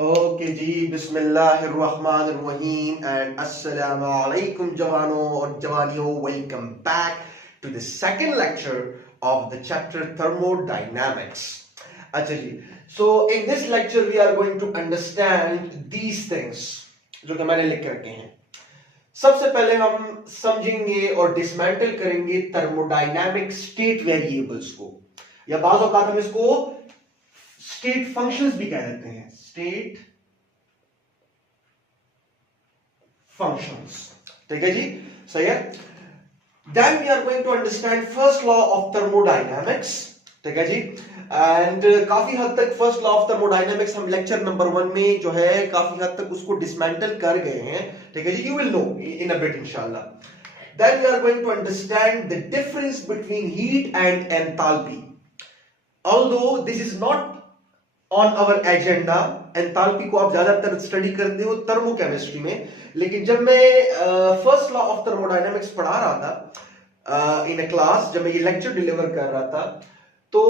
Okay जी, बिस्मिल्लाहिर्रहमानिर्रहीम and अस्सलाम वालेकुम जवानों और जवानियों। Welcome back to the second lecture of the chapter thermodynamics. अच्छा जी, so in this lecture we are going to understand these things जो कि मैंने लिख करके हैं। सबसे पहले हम समझेंगे और डिसमेंटल करेंगे थर्मोडायनामिक स्टेट वेरिएबल्स को, या बाज़ औक़ात हम इसको स्टेट फंक्शंस भी कह देते हैं, स्टेट फंक्शंस। ठीक है जी, सही है। Then we are going to understand first law of thermodynamics. ठीक है जी, एंड काफी हद तक फर्स्ट लॉ ऑफ थर्मोडायनामिक्स हम लेक्चर नंबर 1 में जो है काफी हद तक उसको डिसमेंटल कर गए हैं। ठीक है जी, you will know in a bit इंशाल्लाह। Then we are going to understand the difference between heat and enthalpy. Although this is not on our agenda, enthalpy को आप ज्यादातर स्टडी करते हो थर्मोकेमिस्ट्री में, लेकिन जब मैं फर्स्ट लॉ ऑफ थर्मोडायनामिक्स पढ़ा रहा था इन अ क्लास, जब मैं ये लेक्चर डिलीवर कर रहा था, तो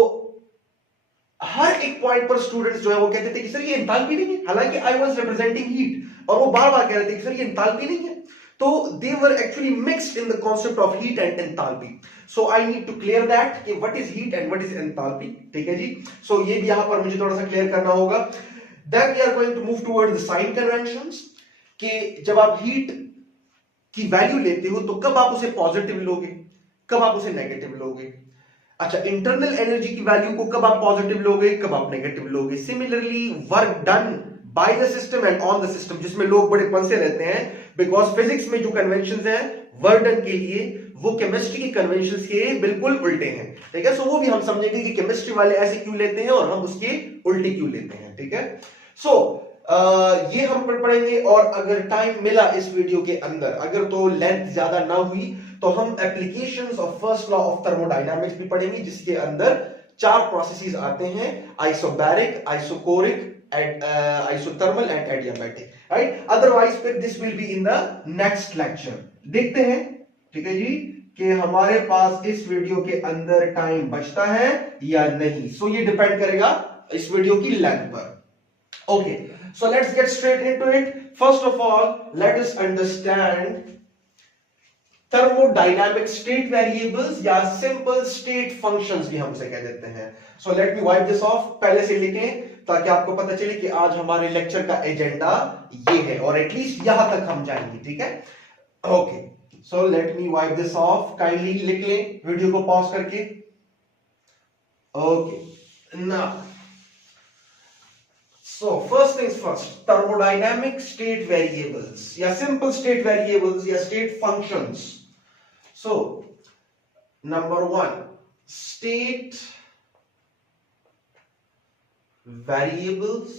हर एक पॉइंट पर स्टूडेंट्स जो है वो कहते थे कि सर ये एंथैल्पी नहीं है, हालांकि आई वाज रिप्रेजेंटिंग हीट, और वो बार बार कह रहे थे कि सर ये एंथैल्पी नहीं है। तो they were actually mixed in the concept of heat and enthalpy. So I need to clear that कि what is heat and what is enthalpy. ठीक है जी, so ये भी यहां पर मुझे थोड़ा सा क्लियर करना होगा। Then we are going to move towards the sign conventions कि जब आप हीट की वैल्यू लेते हो तो कब आप उसे पॉजिटिव लोगे, कब आप उसे नेगेटिव लोगे। अच्छा, इंटरनल एनर्जी की वैल्यू को कब आप पॉजिटिव लोगे, कब आप नेगेटिव लोगे। Similarly work done by the system and on the system, जिसमें लोग बड़े फंसे रहते हैं, बिकॉज फिजिक्स में जो कन्वेंशंस हैं वर्क डन के लिए, वो केमिस्ट्री के कन्वेंशंस के बिल्कुल उल्टे हैं। ठीक है, सो वो भी हम समझेंगे कि केमिस्ट्री वाले ऐसे क्यों लेते हैं और हम उसके उल्टे क्यों लेते हैं। ठीक है, सो ये हम पढ़ेंगे, और अगर टाइम मिला इस वीडियो के अंदर, अगर तो लेंथ ज्यादा ना हुई, तो हम applications of first law of thermodynamics भी पढ़ेंगे, जिसके अंदर 4 प्रोसेसेस आते हैं, isobaric, isochoric, isothermal and adiabatic, right? Otherwise फिर this will be in the next lecture. देखते हैं, ठीक है जी, कि हमारे पास इस वीडियो के अंदर टाइम बचता है या नहीं। सो ये डिपेंड करेगा इस वीडियो की लेंथ पर। Okay, so let's get straight into it. First of all, let us understand thermodynamic state variables या simple state functions भी हम उसे कह देते हैं। So let me wipe this off, पहले से लिखें ताकि आपको पता चले कि आज हमारे लेक्चर का एजेंडा ये है, और एटलीस्ट यहां तक हम जाएंगे। ठीक है, okay, so let me wipe this of, kindly लिख लें वीडियो को पॉज करके। Okay, now so first things first, thermodynamic state variables या simple state variables या state functions. So number 1, state variables,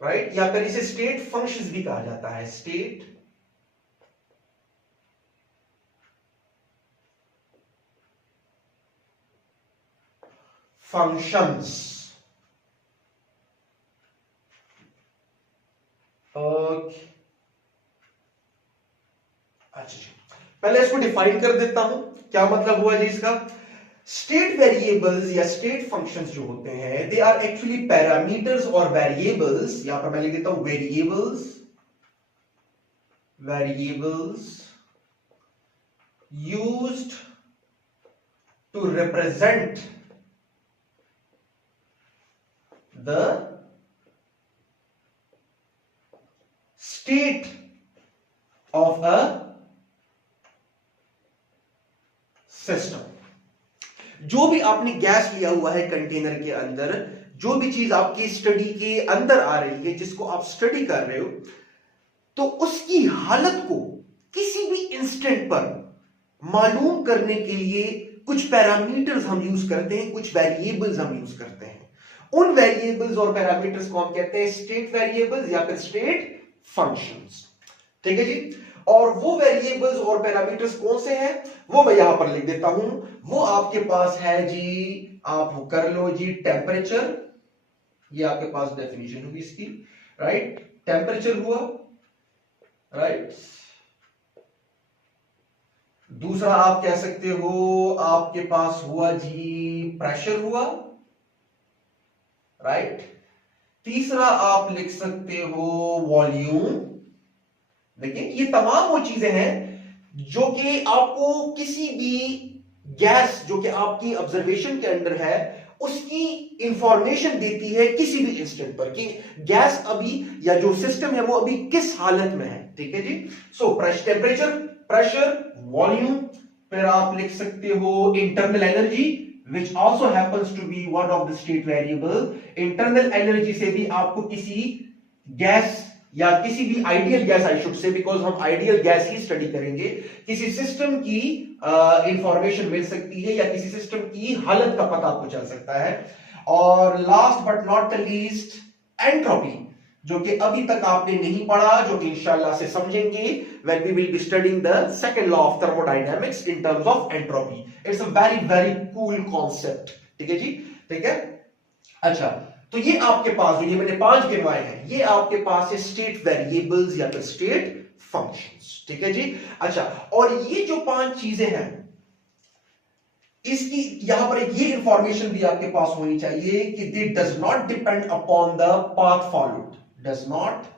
right? या फिर इसे state functions भी कहा जाता है, state functions. Okay. अच्छा जी, पहले इसको डिफाइन कर देता हूं, क्या मतलब हुआ जी इसका। स्टेट वेरिएबल्स या स्टेट फंक्शंस जो होते हैं, दे आर एक्चुअली पैरामीटर्स और वेरिएबल्स, यहां पर मैं लिख देता हूं variables, used to represent the state of a system. जो भी आपने गैस लिया हुआ है कंटेनर के अंदर, जो भी चीज आपकी स्टडी के अंदर आ रही है, जिसको आप स्टडी कर रहे हो, तो उसकी हालत को किसी भी इंस्टेंट पर मालूम करने के लिए कुछ पैरामीटर्स हम यूज करते हैं, कुछ वेरिएबल्स हम यूज करते हैं। उन वेरिएबल्स और पैरामीटर्स को हम कहते हैं स्टेट वेरिएबल्स या फिर स्टेट फंक्शंस। ठीक है जी, और वो वेरिएबल्स और पैरामीटर्स कौन से हैं वो मैं यहां पर लिख देता हूं। वो आपके पास है जी, आप कर लो जी, टेम्परेचर, ये आपके पास डेफिनेशन होगी इसकी, राइट। टेम्परेचर हुआ, राइट। दूसरा आप कह सकते हो आपके पास हुआ जी प्रेशर हुआ, राइट। तीसरा आप लिख सकते हो वॉल्यूम। देखिए ये तमाम वो चीजें हैं जो कि आपको किसी भी गैस जो कि आपकी ऑब्जर्वेशन के अंदर है उसकी इंफॉर्मेशन देती है किसी भी इंस्टेंट पर कि गैस अभी या जो सिस्टम है वो अभी किस हालत में है। ठीक है जी। सो टेम्परेचर, प्रेशर, वॉल्यूम, फिर आप लिख सकते हो internal energy which also happens to be one of the state variable। Internal energy से भी आपको किसी गैस या किसी भी ideal gas, I should say, because हम आइडियल गैस ही स्टडी करेंगे, किसी सिस्टम की इंफॉर्मेशन मिल सकती है या किसी सिस्टम की हालत का पता आपको चल सकता है। और last but not the least entropy, जो कि अभी तक आपने नहीं पढ़ा, जो कि इंशाल्लाह से समझेंगे when we will be studying the second law of thermodynamics in terms of entropy। It's a very cool concept। ठीक है जी, ठीक है। अच्छा, तो ये आपके पास जो ये मैंने 5 गिनवाए हैं, ये आपके पास है स्टेट वेरिएबल्स या फिर स्टेट फंक्शंस। ठीक है जी। अच्छा, और ये जो 5 चीजें हैं, इसकी यहां पर ये इंफॉर्मेशन भी आपके पास होनी चाहिए कि दे does not depend upon the path followed, does not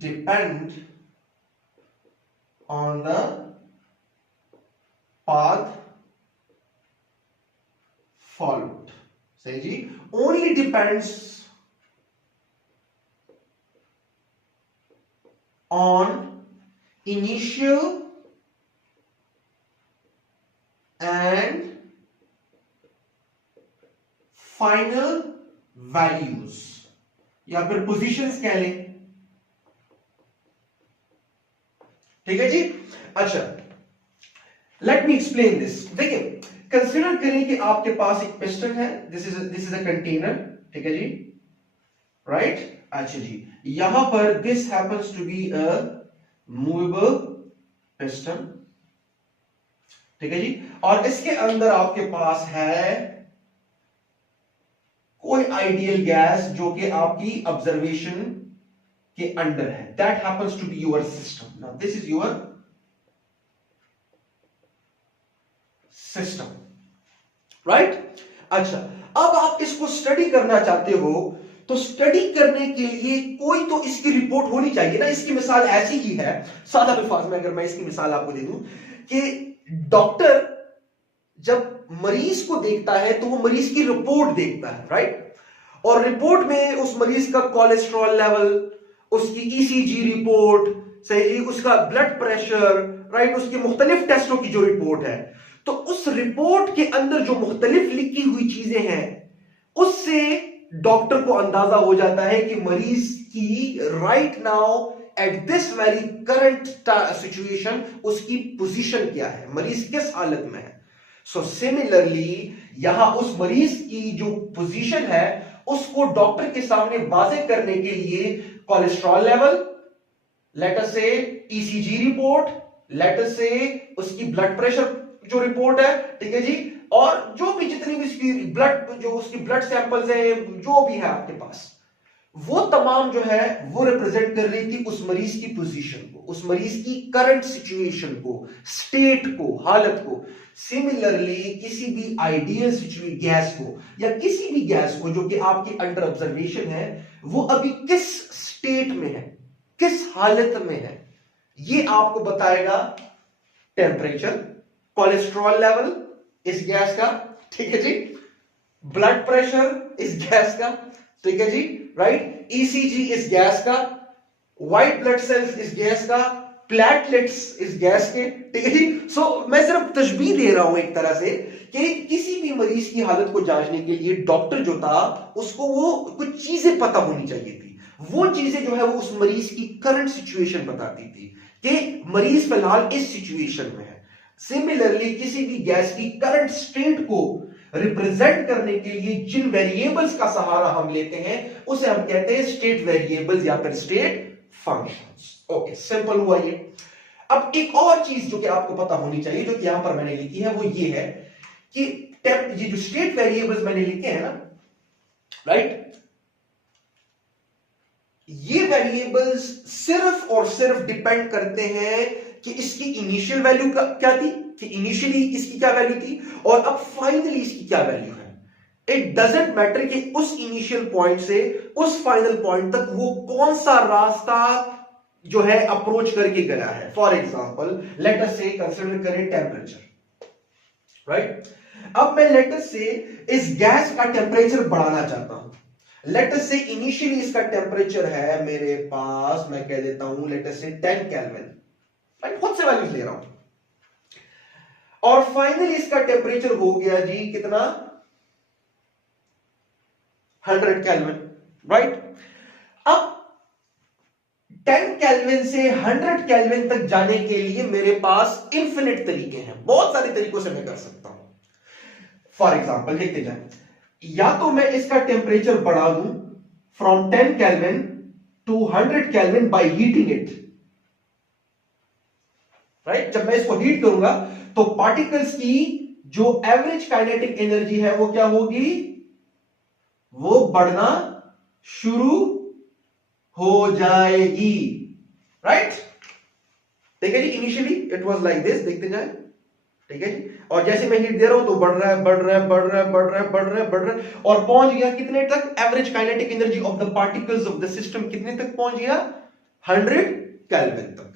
depend on the path followed। सही जी। only depends on initial and final values या फिर positions कह लें। ठीक है जी। अच्छा, लेट मी एक्सप्लेन दिस। देखिए, कंसीडर करें कि आपके पास एक पिस्टन है, दिस इज अ कंटेनर। ठीक है जी, राइट। अच्छा जी, यहां पर this happens to be a movable piston. ठीक है जी, और इसके अंदर आपके पास है कोई आइडियल गैस जो कि आपकी ऑब्जर्वेशन के अंडर है। That happens to be your system. Now this is your system, right. अच्छा, अब आप इसको स्टडी करना चाहते हो, तो स्टडी करने के लिए कोई तो इसकी रिपोर्ट होनी चाहिए ना। इसकी मिसाल ऐसी ही है, सादा अल्फाज में अगर मैं इसकी मिसाल आपको दे दूं कि डॉक्टर जब मरीज को देखता है तो वो मरीज की रिपोर्ट देखता है, राइट। और रिपोर्ट में उस मरीज का कोलेस्ट्रॉल लेवल, उसकी ईसीजी रिपोर्ट, सही जी, उसका ब्लड प्रेशर, राइट, उसके मुख्तलिफ टेस्टों की जो रिपोर्ट है, तो उस रिपोर्ट के अंदर जो मुख्तलिफ लिखी हुई चीजें हैं उससे डॉक्टर को अंदाजा हो जाता है कि मरीज की right now at this very current situation उसकी पोजीशन क्या है, मरीज किस हालत में है। सो सिमिलरली यहां उस मरीज की जो पोजीशन है उसको डॉक्टर के सामने वाज़ेह करने के लिए कोलेस्ट्रॉल लेवल, लेट अस से ईसीजी रिपोर्ट, लेट अस से उसकी ब्लड प्रेशर जो रिपोर्ट है, ठीक है जी, और जो भी जितनी भी उसकी ब्लड, जो उसकी ब्लड सैंपल्स है, जो भी है आपके पास, वो तमाम जो है वो रिप्रेजेंट कर रही थी उस मरीज की पोजीशन को, उस मरीज की करंट सिचुएशन को, स्टेट को, हालत को। सिमिलरली किसी भी आइडियल सिचुएशन गैस को या किसी भी गैस को जो कि आपकी अंडर ऑब्जर्वेशन है, वो अभी किस स्टेट में है, किस हालत में है, ये आपको बताएगा टेम्परेचर, कोलेस्ट्रॉल लेवल इस गैस का, ठीक है जी, ब्लड प्रेशर इस गैस का, ठीक है जी, राइट, ईसीजी इस गैस का, व्हाइट ब्लड सेल्स इस गैस का, प्लेटलेट्स इस गैस के, ठीक है जी। सो मैं सिर्फ तशबीह दे रहा हूं एक तरह से कि किसी भी मरीज की हालत को जांचने के लिए डॉक्टर जो था उसको वो कुछ चीजें पता होनी चाहिए थी। वो चीजें जो है वो उस मरीज की करंट सिचुएशन बताती थी कि मरीज फिलहाल इस सिचुएशन में है। सिमिलरली किसी भी गैस की करंट स्टेट को रिप्रेजेंट करने के लिए जिन वेरिएबल्स का सहारा हम लेते हैं उसे हम कहते हैं स्टेट वेरिएबल्स या फिर स्टेट फंक्शंस। ओके, सिंपल हुआ ये। अब एक और चीज जो कि आपको पता होनी चाहिए, जो कि यहां पर मैंने लिखी है, वो ये है कि ये जो स्टेट वेरिएबल्स मैंने लिखे हैं ना, राइट, ये वेरिएबल्स सिर्फ और सिर्फ डिपेंड करते हैं कि इसकी इनिशियल वैल्यू क्या थी कि इनिशियली इसकी क्या वैल्यू थी और अब फाइनली इसकी क्या वैल्यू है। इट डजेंट मैटर कि उस इनिशियल पॉइंट से उस फाइनल पॉइंट तक वो कौन सा रास्ता जो है अप्रोच करके गया है। फॉर एग्जाम्पल लेट अस से कंसीडर करें टेम्परेचर, राइट। अब मैं लेट अस से इस गैस का टेम्परेचर बढ़ाना चाहता हूं। लेट अस से इनिशियली इसका टेम्परेचर है मेरे पास, मैं कह देता हूं लेट अस से 10 केल्विन, मैं खुद से वैल्यूज ले रहा हूं, और फाइनली इसका टेम्परेचर हो गया जी कितना, 100 केल्विन, राइट। अब 10 केल्विन से 100 केल्विन तक जाने के लिए मेरे पास इंफिनिट तरीके हैं, बहुत सारे तरीकों से मैं कर सकता हूं। फॉर एग्जाम्पल देखते जाए, या तो मैं इसका टेम्परेचर बढ़ा दूं from 10 kelvin to 100 kelvin by heating it, right. जब मैं इसको हीट करूंगा तो पार्टिकल्स की जो एवरेज काइनेटिक एनर्जी है वो क्या होगी, वो बढ़ना शुरू हो जाएगी, राइट। ठीक है जी, initially it was like this, देखते जाए, ठीक है जी। और जैसे मैं हीट दे रहा हूं तो बढ़ रहा है बढ़ रहा है बढ़ रहा है बढ़ रहा है बढ़ रहा है बढ़ रहा है, और पहुंच गया कितने तक, average kinetic energy of the particles of the system कितने तक पहुंच गया, 100 केल्विन तक।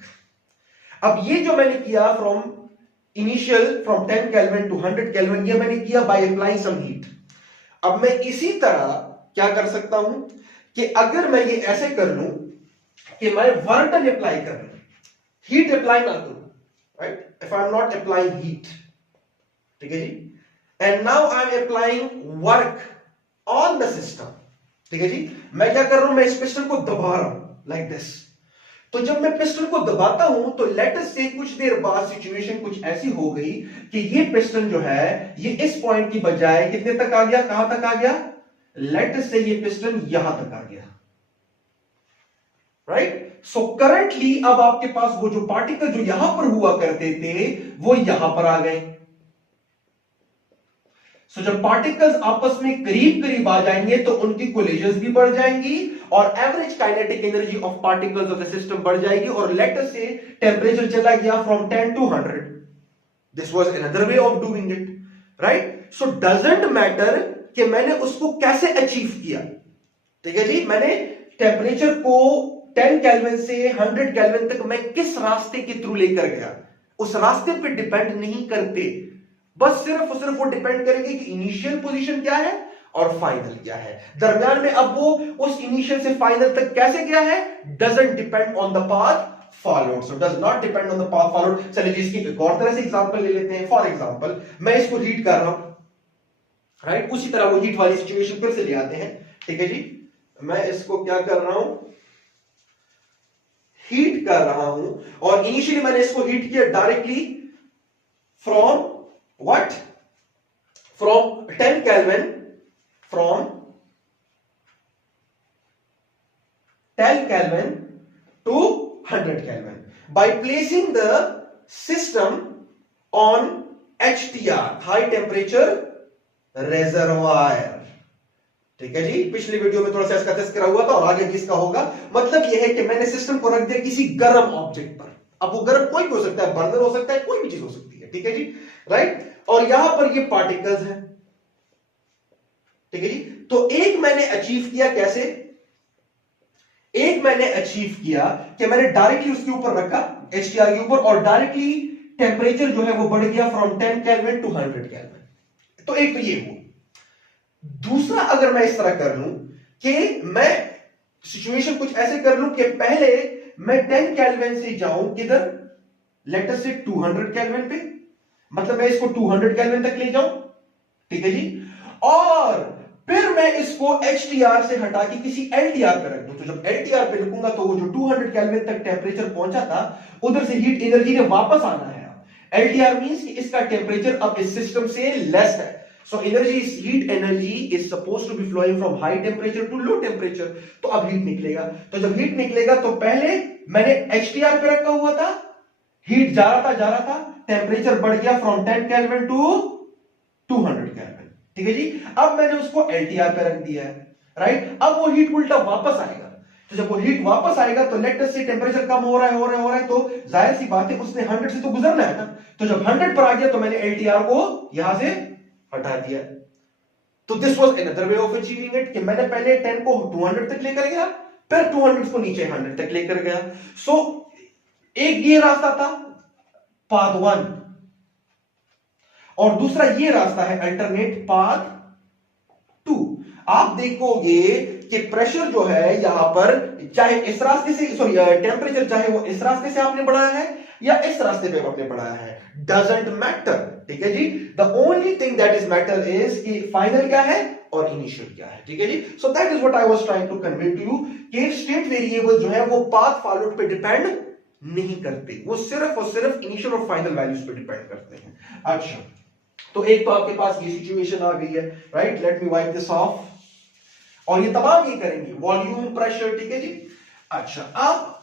अब ये जो मैंने किया from initial from 10 kelvin to 100 kelvin, ये मैंने किया बाय अप्लाइंग सम हीट। अब मैं इसी तरह क्या कर सकता हूं कि अगर मैं ये ऐसे कर लूं कि मैं वर्क डन अप्लाई कर लूं, हीट अप्लाई ना करूं, right, if I am not applying heat, ठीक है जी, and now I am applying work on the system, ठीक है जी। मैं क्या कर रहा हूं, मैं इस पिस्टन को दबा रहा हूं लाइक दिस। तो जब मैं पिस्टन को दबाता हूं तो लेट अस से कुछ देर बाद सिचुएशन कुछ ऐसी हो गई कि ये पिस्टन जो है ये इस पॉइंट की बजाय कितने तक आ गया, कहां तक आ गया, लेट अस से ये पिस्टन यहां तक आ गया, राइट। सो करंटली अब आपके पास वो जो पार्टिकल जो यहां पर हुआ करते थे वो यहां पर आ गए। सो जब पार्टिकल्स आपस में करीब करीब आ जाएंगे तो उनकी कोलिजन्स भी बढ़ जाएंगी और average kinetic energy of particles of the system बढ़ जाएगी, और लेट अस से टेंपरेचर चला गया from 10 to 100। This was another way of doing it, right. So doesn't matter कि मैंने उसको कैसे अचीव किया, ठीक है जी। मैंने टेंपरेचर को 10 केल्विन से 100 केल्विन तक मैं किस रास्ते के थ्रू लेकर गया, उस रास्ते पे डिपेंड नहीं करते, बस सिर्फ और सिर्फ वो डिपेंड करेंगे कि इनिशियल पोजीशन क्या है और फाइनल क्या है। दरमियान में अब वो उस इनिशियल से फाइनल तक कैसे गया है, doesn't depend on the path followed, so does not depend on the path followed. चलिए इसकी एक और तरह से एग्जांपल ले लेते हैं। फॉर एग्जांपल मैं इसको हीट कर रहा हूं, राइट, उसी तरह वो हीट वाली सिचुएशन फिर से ले आते हैं, ठीक है जी। मैं इसको क्या कर रहा हूं, हीट कर रहा हूं, और इनिशियली मैंने इसको हीट किया directly from what, from 10 Kelvin, from 10 Kelvin to 100 Kelvin by placing the system on HTR, high temperature reservoir, ठीक है जी। पिछली वीडियो में थोड़ा सा इसका तस्करा हुआ था और आगे भी इसका होगा। मतलब यह है कि मैंने सिस्टम को रख दिया किसी गर्म ऑब्जेक्ट पर, अब वो गर्म कोई भी हो सकता है, बर्नर हो सकता है, कोई भी चीज हो सकती है, ठीक है जी, राइट। और यहां पर ये पार्टिकल्स हैं, ठीक है जी। तो एक मैंने अचीव किया, कैसे, एक मैंने अचीव किया कि मैंने डायरेक्टली उसके ऊपर रखा एचटीआर के ऊपर, और डायरेक्टली टेंपरेचर जो है वो बढ़ गया फ्रॉम 10 केल्विन टू 100 केल्विन। तो एक तो ये हुआ। दूसरा, अगर मैं इस तरह कर लूं कि मैं सिचुएशन कुछ ऐसे कर लूं कि पहले मैं 10 केल्विन से जाऊं किधर, लेट अस से 200 केल्विन पे, मतलब मैं इसको 200 केल्विन तक ले जाऊं, ठीक है जी, और फिर मैं इसको एचटीआर से हटा के किसी एलटीआर पे रख दूं। तो जब एलटीआर पे रखूंगा तो वो जो 200 केल्विन तक टेंपरेचर पहुंचा था उधर से हीट एनर्जी ने वापस आना है। एलटीआर मींस कि इसका टेंपरेचर अब इस सिस्टम से लेस है, so energy, heat energy is supposed to be flowing from high temperature to low temperature. तो अब हीट निकलेगा, तो जब हीट निकलेगा तो पहले मैंने एचटीआर पे रखा हुआ था, हीट जा रहा था, टेंपरेचर बढ़ गया फ्रॉम 10 केल्विन टू 200 केल्विन, ठीक है जी। अब मैंने उसको एलटीआर पे रख दिया है, राइट। अब वो हीट उल्टा वापस आएगा, तो जब वो हीट वापस आएगा तो लेट अस से टेंपरेचर कम हो रहा है, तो जाहिर सी बात है उसने 100 से तो गुजरना है ना। तो जब 100 पर आ गया तो मैंने एलटीआर को यहां से हटा दिया। तो this was another way of achieving it, कि मैंने पहले 10 को 200 तक लेकर गया, फिर 200 को नीचे 100 तक लेकर गया। सो एक ये रास्ता था पाथ 1, और दूसरा ये रास्ता है अल्टरनेट पाथ 2। आप देखोगे कि प्रेशर जो है यहां पर, चाहे इस रास्ते से, सॉरी टेंपरेचर चाहे वो इस रास्ते से आपने बढ़ाया है या इस रास्ते पे आपने बढ़ाया है, डजंट मैटर, ठीक है जी। The only thing that is matter इज कि फाइनल क्या है और इनिशियल क्या है, ठीक है जी। So that is what I was trying to convey to you कि स्टेट वेरिएबल जो है वो पाथ फॉलोड पे डिपेंड नहीं करते, वो सिर्फ और सिर्फ इनिशियल और फाइनल वैल्यूज पे डिपेंड करते हैं। अच्छा, तो एक तो आपके पास ये सिचुएशन आ गई है, right, let me wipe this of, और ये तमाम ये करेंगे वॉल्यूम, प्रेशर, ठीक है जी। अच्छा, अब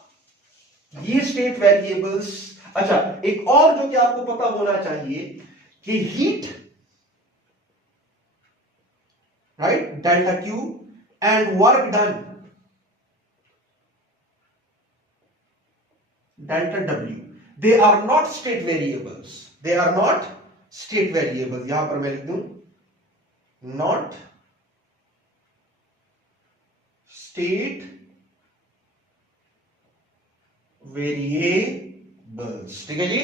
ये स्टेट वेरिएबल्स, अच्छा एक और जो कि आपको पता होना चाहिए कि heat, right, delta Q and work done delta W, they are not state variables, they are not state variables. यहां पर मैं लिख दूं नॉट स्टेट वेरिएबल्स, ठीक है जी।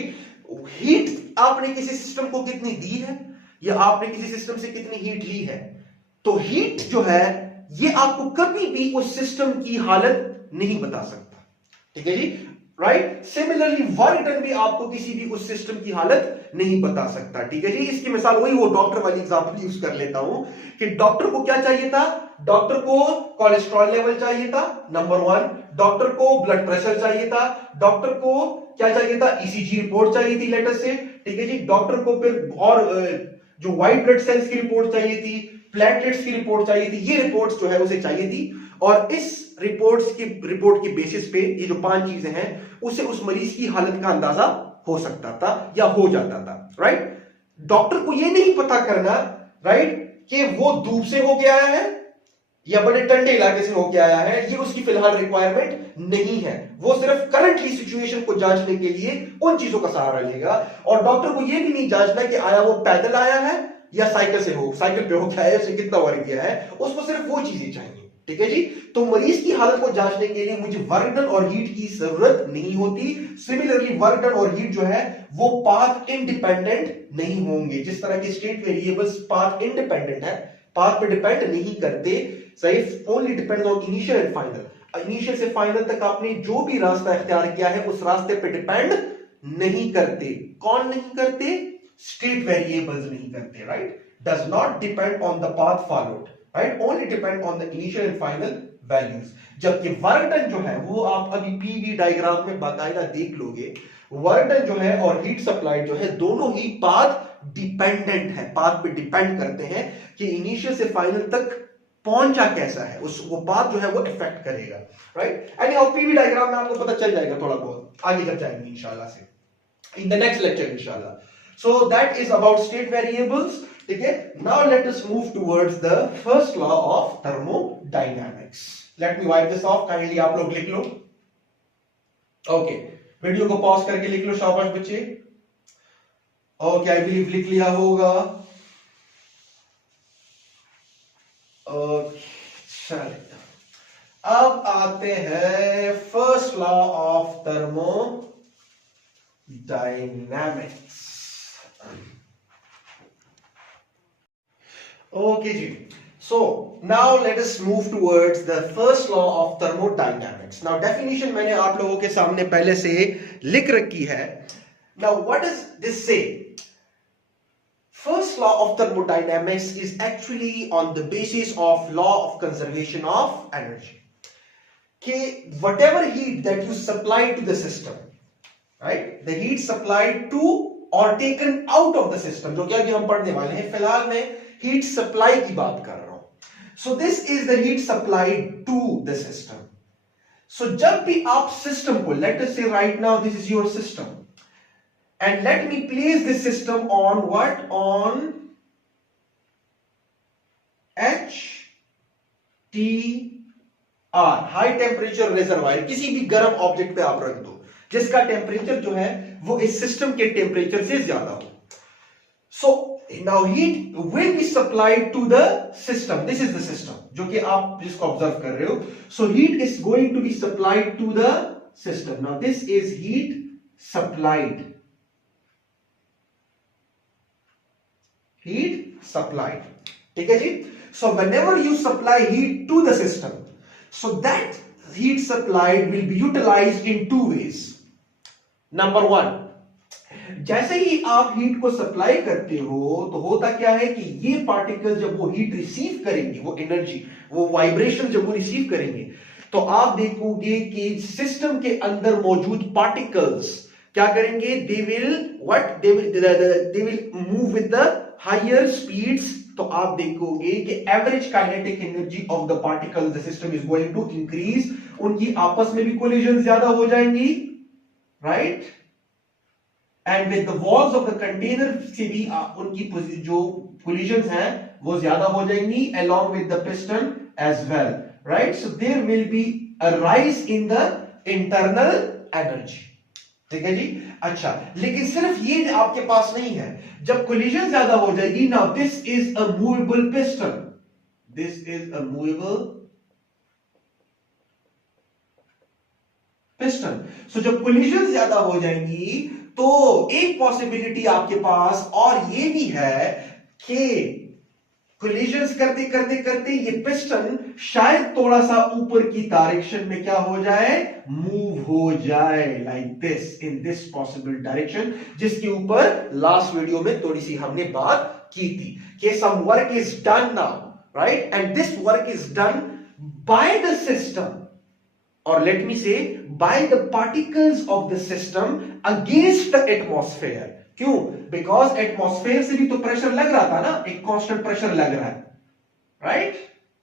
हीट आपने किसी सिस्टम को कितनी दी है या आपने किसी सिस्टम से कितनी हीट ली है, तो हीट जो है ये आपको कभी भी उस सिस्टम की हालत नहीं बता सकता, ठीक है जी, राइट। सिमिलरली वर्क डन भी आपको किसी भी उस सिस्टम की हालत नहीं बता सकता, ठीक है जी। इसकी मिसाल वही वो डॉक्टर वाली एग्जांपल यूज कर लेता हूं कि डॉक्टर को क्या चाहिए था, डॉक्टर को कोलेस्ट्रॉल लेवल चाहिए था नंबर 1, डॉक्टर को ब्लड प्रेशर चाहिए था, डॉक्टर को क्या चाहिए था, ईसीजी रिपोर्ट चाहिए थी लेटर से, ठीक है जी। डॉक्टर को फिर और जो व्हाइट ब्लड सेल्स की रिपोर्ट चाहिए थी, प्लेटलेट्स की रिपोर्ट चाहिए थी, ये रिपोर्ट्स जो है उसे चाहिए थी, और इस रिपोर्ट की बेसिस पे ये जो 5 चीजें हैं उसे उस मरीज की हालत का अंदाजा हो सकता था या हो जाता था, राइट। डॉक्टर को ये नहीं पता करना, राइट, कि वो धूप से होके आया है या बड़े ठंडे इलाके से होके आया है, ये उसकी फिलहाल रिक्वायरमेंट नहीं है। वो सिर्फ करंटली सिचुएशन को जांचने के लिए उन चीजों का सहारा लेगा, और डॉक्टर को ये भी नहीं जांचना कि आया वो पैदल आया है या साइकिल पे होके आया, उसे कितना वर्क किया है, उसको सिर्फ वो चीजें चाहिए, ठीक है जी। तो मरीज की हालत को जांचने के लिए मुझे वर्क डन और हीट की जरूरत नहीं होती। सिमिलरली वर्क डन और हीट जो है वो पाथ इंडिपेंडेंट नहीं होंगे, जिस तरह के स्टेट वेरिएबल्स पाथ इंडिपेंडेंट है, पाथ पे डिपेंड नहीं करते, सही, only depend on initial and final. Initial से फाइनल तक आपने जो भी रास्ता इख्तियार किया है उस रास्ते पे डिपेंड नहीं करते। कौन नहीं करते, स्टेट वेरिएबल्स नहीं करते, right, does not depend on the path followed, right, only depend on the initial and final values. जबकि वर्क डन जो है वो आप अभी पीवी डायग्राम में बाकायदा देख लोगे, वर्क डन जो है और हीट सप्लाइड जो है दोनों ही पाथ डिपेंडेंट है, पाथ पे डिपेंड करते हैं कि इनिशियल से फाइनल तक पहुंचा कैसा है, उस वो पाथ जो है वो इफेक्ट करेगा, right. Any how PV diagram में आपको पता चल जाएगा थोड़ा बहुत, आगे जब जाएंगे इंशाल्लाह से इन द नेक्स्ट लेक्चर इंशाल्लाह। सो that is about state variables, ठीक है। Now let us move towards the first law of thermodynamics. Let me wipe this of, kindly आप लोग लिख लो, ओके, वीडियो को पॉज करके लिख लो, शाबाश बच्चे। ओके, आई बिलीव लिख लिया होगा। ओके, चलिए अब आते हैं first law of thermodynamics. Okay जी, so now let us move towards the first law of thermodynamics. Now definition मैंने आप लोगों के सामने पहले से लिख रखी है। Now what does this say? First law of thermodynamics is actually on the basis of law of conservation of energy. कि whatever heat that you supply to the system, right? The heat supplied to or taken out of the system, जो कि अभी हम पढ़ने वाले हैं, फिलहाल मैं हीट सप्लाई की बात कर रहा हूं। So this is the heat supplied to the system. सो जब भी आप सिस्टम को, let us say right now this is your system and let me place this system on what, on HT R, high temperature reservoir, किसी भी गर्म object पे आप रख दो जिसका टेम्परेचर जो है वो इस सिस्टम के टेम्परेचर से ज्यादा हो. So now heat will be supplied to the system. This is the system जो कि आप जिसको ऑब्जर्व कर रहे हो. So heat is going to be supplied to the system. Now this is heat supplied. Heat supplied. ठीक है जी. So whenever you supply heat to the system, so that heat supplied will be utilized in two ways. Number one, जैसे ही आप heat को supply करते हो तो होता क्या है कि ये पार्टिकल जब वो हीट रिसीव करेंगे, वो एनर्जी, वो वाइब्रेशन जब वो रिसीव करेंगे, तो आप देखोगे कि सिस्टम के अंदर मौजूद पार्टिकल्स क्या करेंगे, they will move with the higher speeds. तो आप देखोगे कि average kinetic energy of the particle the system is going to increase. उनकी आपस में भी कोलिजन ज्यादा हो जाएंगी, right. And with the walls of the container से भी उनकी जो कोलिजन्स हैं वो ज्यादा हो जाएंगी, along with the piston as well, right. So there will be a rise in the internal energy. ठीक है जी. अच्छा, लेकिन सिर्फ ये आपके पास नहीं है. जब कोलिजन ज्यादा हो जाएगी, now this is a movable piston. This is a movable piston. So जब कोलिजन ज्यादा हो जाएंगी तो एक पॉसिबिलिटी आपके पास और ये भी है कि कोलिजन्स करते करते करते ये पिस्टन शायद थोड़ा सा ऊपर की डायरेक्शन में क्या हो जाए, मूव हो जाए, like this, in this possible direction, जिसके ऊपर लास्ट वीडियो में थोड़ी सी हमने बात की थी कि some work is done now, right. And this work is done by the system, or let me say by the particles of the system against the atmosphere. क्यों? Because atmosphere से भी तो प्रेशर लग रहा था ना, एक कांस्टेंट प्रेशर लग रहा है, right.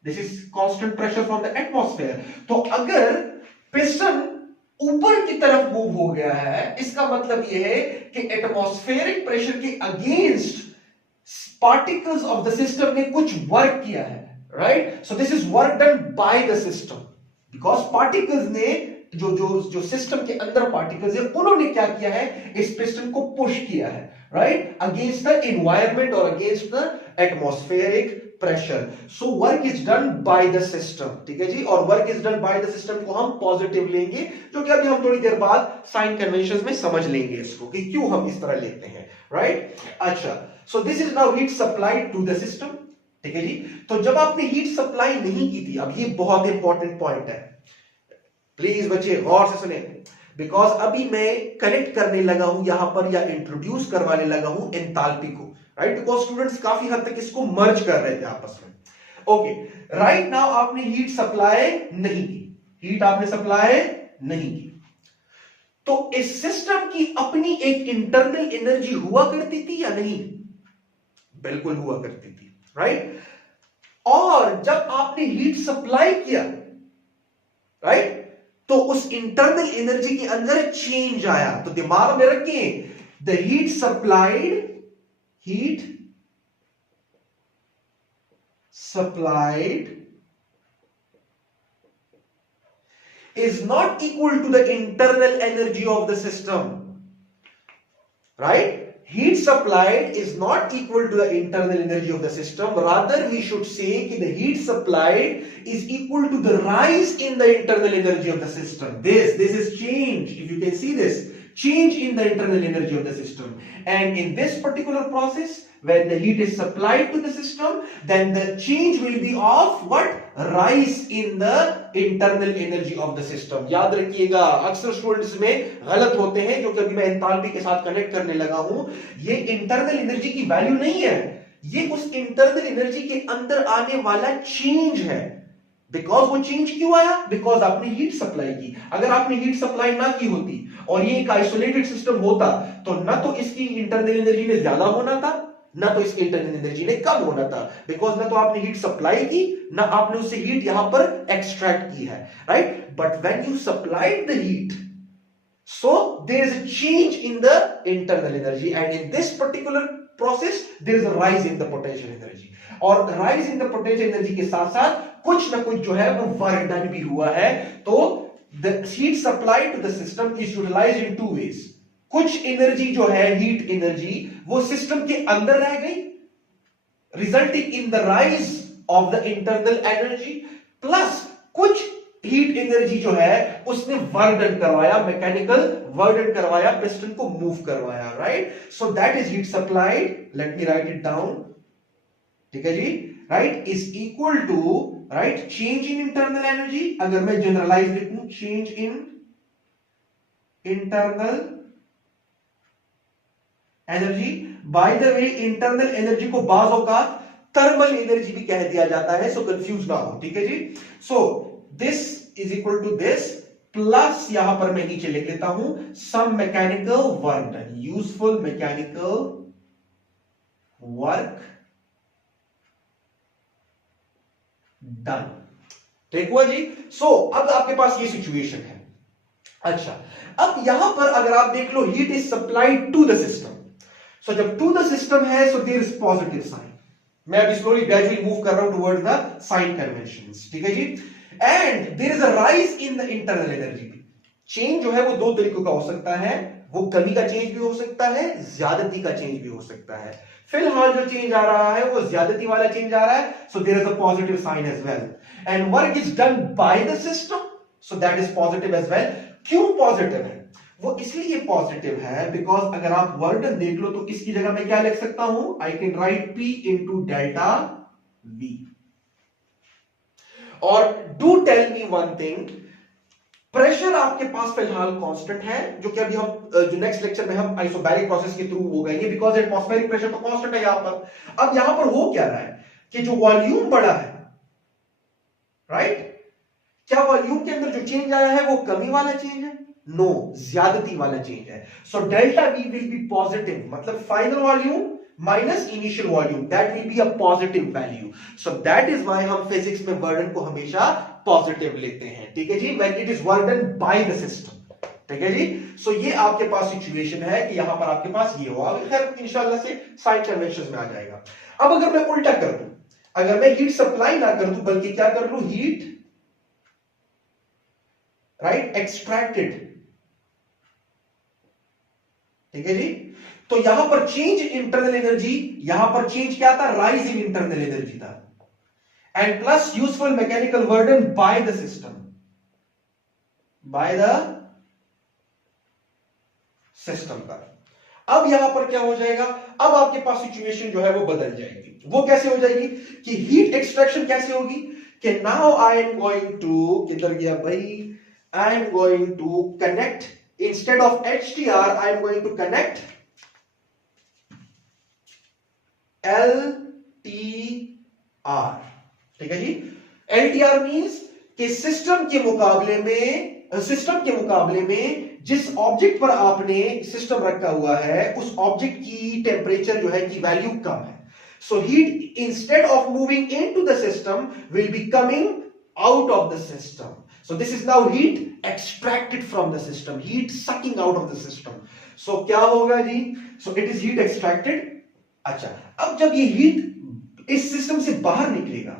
This is constant pressure from the atmosphere. तो अगर पिस्टन ऊपर की तरफ मूव हो गया है, इसका मतलब यह है कि एटमॉस्फेरिक प्रेशर के against particles of the system ने कुछ वर्क किया है, right. So this is work done by the system, because particles ने जो सिस्टम के अंदर पार्टिकल्स है उन्होंने क्या किया है, इस पिस्टन को पुश किया है, राइट, अगेंस्ट द एनवायरमेंट और against the atmospheric pressure. So work is done by the system. ठीक है जी. और work is done by the system को हम पॉजिटिव लेंगे, जो कि अभी हम थोड़ी देर बाद साइन कन्वेंशंस में समझ लेंगे इसको कि क्यों हम इस तरह लेते हैं, राइट. अच्छा, so this is now heat supplied to the system. ठीक है जी. तो जब आपने हीट सप्लाई नहीं की थी, अब ये बहुत इंपॉर्टेंट पॉइंट है, प्लीज बच्चे गौर से सुने, बिकॉज अभी मैं कनेक्ट करने लगा हूं यहां पर या इंट्रोड्यूस करवाने लगा हूं एंथैल्पी को, राइट. बिकॉज स्टूडेंट्स काफी हद तक इसको मर्ज कर रहे थे आपस में. ओके, राइट नाउ आपने हीट सप्लाई नहीं की, हीट आपने सप्लाई नहीं की, तो इस सिस्टम की अपनी एक इंटरनल एनर्जी हुआ करती थी या नहीं? बिल्कुल हुआ करती थी, राइट. और जब आपने हीट सप्लाई किया, राइट, तो उस इंटरनल एनर्जी के अंदर चेंज आया. तो दिमाग में रखें, the heat supplied is not equal to the internal energy of the system, right. Heat supplied is not equal to the internal energy of the system. Rather, we should say that the heat supplied is equal to the rise in the internal energy of the system. This is change. If you can see this, change in the internal energy of the system. And in this particular process, when the heat is supplied to the system, then the change will be of what? Rise in the internal energy of the system. याद रखिएगा, अक्सर students में गलत होते हैं, जो कि अभी मैं एंथैल्पी के साथ कनेक्ट करने लगा हूं. ये इंटरनल एनर्जी की वैल्यू नहीं है, ये उस इंटरनल एनर्जी के अंदर आने वाला चेंज है. बिकॉज वो चेंज क्यों आया? बिकॉज आपने हीट सप्लाई की. अगर आपने हीट सप्लाई ना की होती और ये एक आइसोलेटेड सिस्टम होता, तो ना तो इसकी इंटरनल एनर्जी ने ज्यादा होना था, ना तो इसकी इंटरनल एनर्जी ने कम होना था. बिकॉज ना तो आपने हीट सप्लाई की, ना आपने उससे हीट यहां पर एक्सट्रैक्ट की है, right. But when you supplied the heat, so there is a change in the internal energy, and in this particular process there is a rise in the potential energy, और rise in the potential energy के साथ साथ कुछ ना कुछ जो है वो वर्क डन भी हुआ है। तो the heat supply to the system is utilized in 2 ways. कुछ एनर्जी जो है हीट एनर्जी वो सिस्टम के अंदर रह गई, resulting in the rise of the internal energy, plus कुछ हीट एनर्जी जो है उसने वर्क डन करवाया, मैकेनिकल वर्क डन करवाया, पिस्टन को मूव करवाया, right. So that is heat supplied, let me write it down, ठीक है जी, right, is equal to, right, change in internal energy. अगर मैं जनरलाइज लिखूं, change in internal energy. By the way internal energy को बाज औकात थर्मल एनर्जी भी कह दिया जाता है, सो कंफ्यूज ना हो, ठीक है जी। So this is equal to this, plus यहां पर मैं नीचे लिख लेता हूं some mechanical work done, useful mechanical work done, ठीक हुआ जी। सो अब आपके पास ये सिचुएशन है। अच्छा, अब यहां पर अगर आप देख लो, heat is supplied to the system. सो जब टू द सिस्टम है, so there is positive sign. मैं अभी स्लोली ग्रेजुअली मूव कर रहा हूं टुवर्ड्स द साइन कन्वेंशंस, ठीक है जी। And there is a rise in the internal energy. Change जो है वो दो तरीकों का हो सकता है, वो कमी का चेंज भी हो सकता है, ज्यादती का चेंज भी हो सकता है। फिलहाल जो चेंज आ रहा है वो ज्यादती वाला चेंज आ रहा है, so there is a positive sign as well. And work is done by the system, so that is positive as well. क्यों पॉजिटिव है? वो इसलिए पॉजिटिव है बिकॉज अगर आप वर्क डन देख लो तो इसकी जगह मैं क्या लिख सकता हूं, I can write P into delta V। और do tell me one thing, pressure आपके पास फिलहाल कांस्टेंट है, जो कि अभी हम जो नेक्स्ट लेक्चर में हम आइसोबैरिक प्रोसेस के थ्रू हो गएंगे, बिकॉज एटमॉस्फेरिक प्रेशर तो कांस्टेंट है यहां पर। अब यहां पर हो क्या रहा है कि जो वॉल्यूम बढ़ा है, राइट, क्या वॉल्यूम के अंदर जो चेंज आया है वो कमी वाला चेंज है? नो, ज्यादती वाला चेंज है। So delta V will be positive, मतलब final volume minus initial volume, that will be a positive value. So that is why हम फिजिक्स में बर्डन को हमेशा पॉजिटिव लेते हैं, ठीक है जी, when it is work done by the system, ठीक है जी। सो ये आपके पास सिचुएशन है कि यहां पर आपके पास ये हुआ। खैर इंशाल्लाह से साइन कन्वेंशंस में आ जाएगा। अब अगर मैं उल्टा कर दूं, अगर मैं हीट सप्लाई ना कर दूं बल्कि क्या कर लूं, हीट, राइट, एक्सट्रैक्टेड, ठीक है जी। तो यहां पर चेंज इंटरनल एनर्जी, यहां पर चेंज क्या था, राइज इन इंटरनल एनर्जी था, and plus useful mechanical work done by the system, bye the system पर। अब यहां पर क्या हो जाएगा, अब आपके पास सिचुएशन जो है वो बदल जाएगी। वो कैसे हो जाएगी कि हीट एक्सट्रैक्शन कैसे होगी कि now I am going to, किधर गया भाई, I am going to connect, instead of HTR I am going to connect LTR, ठीक है जी। LTR means कि सिस्टम के मुकाबले में जिस ऑब्जेक्ट पर आपने सिस्टम रखा हुआ है उस ऑब्जेक्ट की टेम्परेचर जो है की वैल्यू कम है। So heat instead of moving into the system will be coming out of the system. So this is now heat extracted from the system, heat sucking out of the system. So क्या होगा जी, so it is heat extracted. अच्छा, अब जब ये heat इस system से बाहर निकलेगा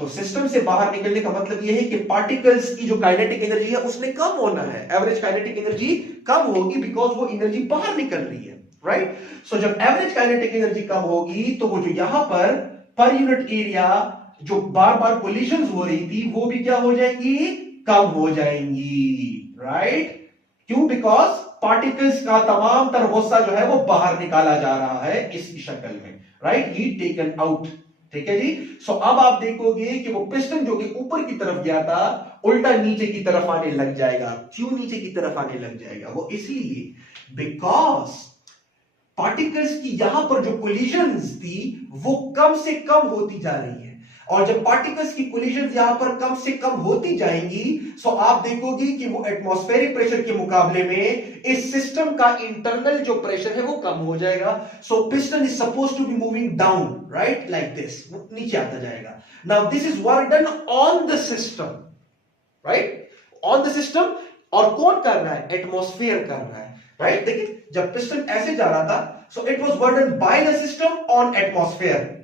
तो सिस्टम से बाहर निकलने का मतलब यह है कि पार्टिकल्स की जो काइनेटिक एनर्जी है उसने कम होना है, एवरेज काइनेटिक एनर्जी कम होगी बिकॉज वो एनर्जी बाहर निकल रही है, राइट। सो जब एवरेज काइनेटिक एनर्जी कम होगी तो वो जो यहां पर यूनिट एरिया जो बार बार कोलिजन्स हो रही थी वो भी क्या हो जाएंगी, कम हो जाएंगी, राइट। क्यों? बिकॉज पार्टिकल्स का तमाम तर गुस्सा जो है वो बाहर निकाला जा रहा है इस शक्ल में, राइट, हीट टेकन आउट, ठीक है जी। सो अब आप देखोगे कि वो पिस्टन जो कि ऊपर की तरफ गया था उल्टा नीचे की तरफ आने लग जाएगा। क्यों नीचे की तरफ आने लग जाएगा? वो इसलिए बिकॉज पार्टिकल्स की यहां पर जो कोलिजन्स थी वो कम से कम होती जा रही है, और जब पार्टिकल्स की कोलिजन्स यहां पर कम से कम होती जाएंगी सो आप देखोगे कि वो एटमॉस्फेरिक प्रेशर के मुकाबले में इस सिस्टम का इंटरनल जो प्रेशर है वो कम हो जाएगा। So piston is suppose to be moving down, right, like this, नीचे आता जाएगा। Now this is work done on the system, right, on the system, और कौन कर रहा है? एटमॉस्फेयर कर रहा है, राइट। देखिए जब पिस्टन ऐसे जा रहा था, so it was burden bye the system on atmosphere.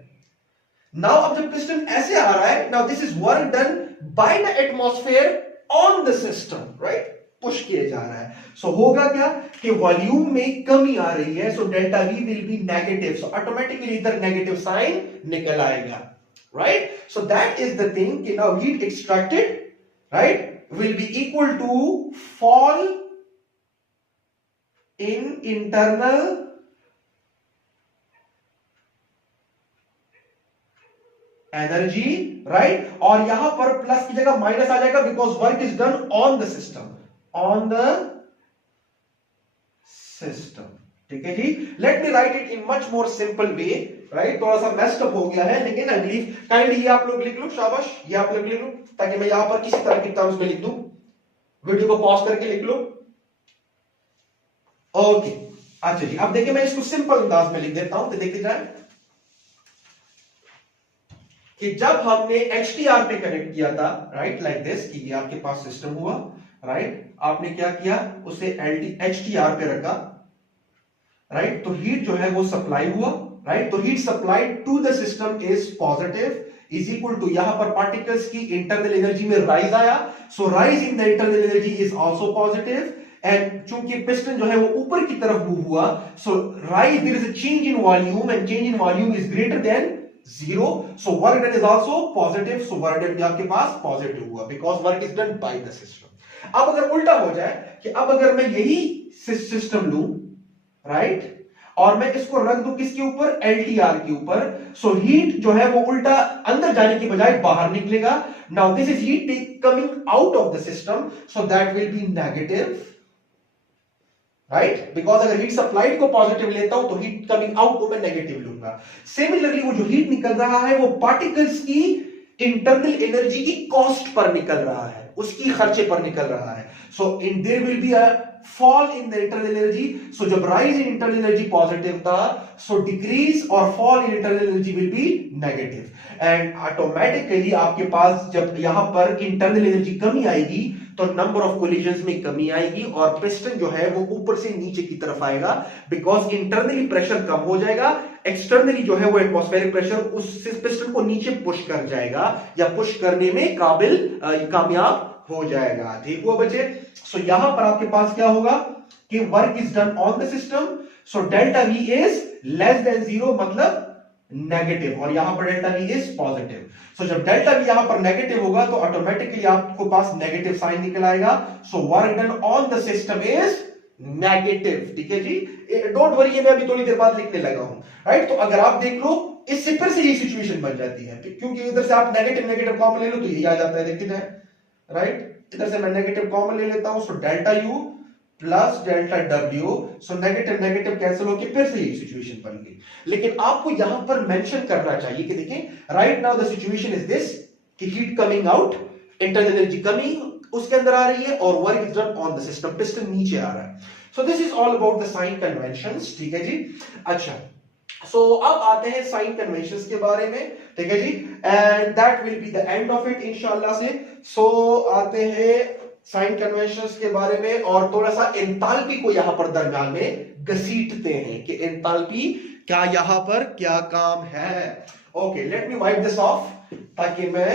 Now अब जब पिस्टन ऐसे आ रहा है, now this is work done by the atmosphere on the system, right, push किया जा रहा है। सो होगा क्या कि वॉल्यूम में कमी आ रही है, so delta V will be negative, so automatically इधर नेगेटिव साइन निकल आएगा, right. So that is the thing कि now heat extracted, right, will be equal to fall in internal energy, right, और यहां पर प्लस की जगह माइनस आ जाएगा because work is done on the system, on the system, ठीक है जी। Let me write it in much more simple way, right, थोड़ा सा मेस्ड अप हो गया है लेकिन आई बिलीव काइंडली ये आप लोग लिख लो, शाबाश, ये आप लोग लिख लो ताकि मैं यहां पर किसी तरह की टर्म्स में लिख दूं, वीडियो को पॉज करके लिख लो, ओके। अच्छा जी, अब देखिए मैं इसको सिंपल अंदाज में लिख देता हूं तो देखते जाए कि जब हमने HTR पे कनेक्ट किया था, राइट, लाइक दिस, कि ये आपके पास सिस्टम हुआ, राइट, आपने क्या किया, उसे HTR पे रखा, राइट, तो हीट जो है वो सप्लाई हुआ, राइट, तो heat supplied to the system is positive is equal to, यहां पर पार्टिकल्स की इंटरनल एनर्जी में राइज आया, so rise in the internal energy is also positive, and चूंकि पिस्टन जो है वो ऊपर की तरफ मूव हुआ, so rise there is a change in volume and change in volume is greater than zero, so work done is also positive, so work done भी आपके पास पॉजिटिव हुआ because work is done by the system. अब अगर उल्टा हो जाए कि अब अगर मैं यही सिस्टम लूं, राइट, और मैं इसको रख दूं किसके ऊपर, LTR के ऊपर, सो हीट जो है वो उल्टा अंदर जाने की बजाय बाहर निकलेगा। Now this is heat coming out of the system, so that will be negative, right, because अगर हीट सप्लाइड को पॉजिटिव लेता हूं तो हीट कमिंग आउट को मैं नेगेटिव लूंगा। सिमिलरली वो जो हीट निकल रहा है वो पार्टिकल्स की इंटरनल एनर्जी की कॉस्ट पर निकल रहा है, उसकी खर्चे पर निकल रहा है, so in there will be a fall in the internal energy, so जब rise in internal energy positive था, so decrease और fall in internal energy will be negative and automatically आपके पास जब यहां पर internal energy कमी आएगी तो number of collisions में कमी आएगी और piston जो है वो ऊपर से नीचे की तरफ आएगा because internally pressure कम हो जाएगा, externally जो है वो atmospheric pressure उस piston को नीचे पुश कर जाएगा या पुश करने में कामयाब हो जाएगा। ठीक हुआ बच्चे। सो यहां पर आपके पास क्या होगा कि work is done on the system, so delta we is less than zero मतलब नेगेटिव, और यहां पर डेल्टा वी इज पॉजिटिव। सो जब डेल्टा वी यहां पर नेगेटिव होगा तो ऑटोमेटिकली आपको पास नेगेटिव साइन निकल आएगा, सो work done on the system is negative. ठीक है जी, डोंट वरी, मैं अभी थोड़ी देर बाद लिखने लगा हूं, राइट। तो अगर आप देख लो इससे फिर से ये सिचुएशन बन जाती है क्योंकि इधर से आप नेगेटिव नेगेटिव कॉमन ले लो तो यही आ जाता है, देखते जाए, राइट। इधर से मैं नेगेटिव कॉमन ले लेता हूं, so delta U plus delta W, so negative negative cancel होकर फिर से ये सिचुएशन बन गई। लेकिन आपको यहां पर मेंशन करना चाहिए कि देखिए right now the situation is this कि heat coming out, internal energy coming उसके अंदर आ रही है और work is done on the system, piston नीचे आ रहा है। So this is all about the sign conventions. ठीक है जी। अच्छा, सो अब आते हैं साइन कन्वेंशंस के बारे में, ठीक है जी, and that will be the end of it इंशाल्लाह से। सो आते हैं साइन कन्वेंशंस के बारे में और थोड़ा सा एंथैल्पी को यहां पर दरमियान में घसीटते हैं कि एंथैल्पी क्या यहां पर क्या काम है। Okay, let me wipe this of ताकि मैं